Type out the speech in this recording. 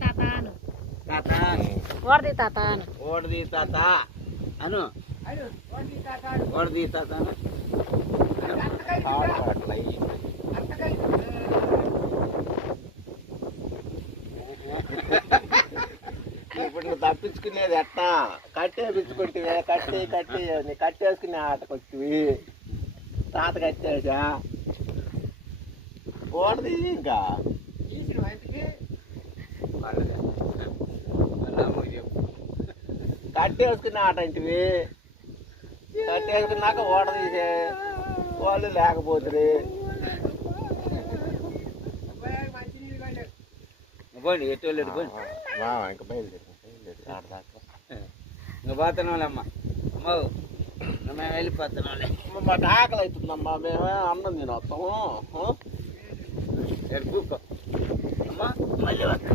తాత ఓడది తాత అను ఓడది తాత అను ఇప్పుడు నువ్వు తప్పించుకునేది ఎట్టా కట్టేపించుకుంటే కట్టేసుకునే ఆటకొచ్చి తాత కట్టేసా ఓడది ఇంకా కట్టేసుకునే ఆట ఇంటివి కట్టేసుకున్నాక ఓడ తీసే వాళ్ళు లేకపోతుంది పోండి ఎటు వెళ్ళాడు పోండి ఇంకా బయలుదేరి ఇంకా పోతున్నాళ్ళమ్మా అమ్మ మేము వెళ్ళిపోతున్నాలే మాకు ఆకలి అవుతుందమ్మా మేము అన్నం తినొస్తాము కూకో అమ్మా మళ్ళీ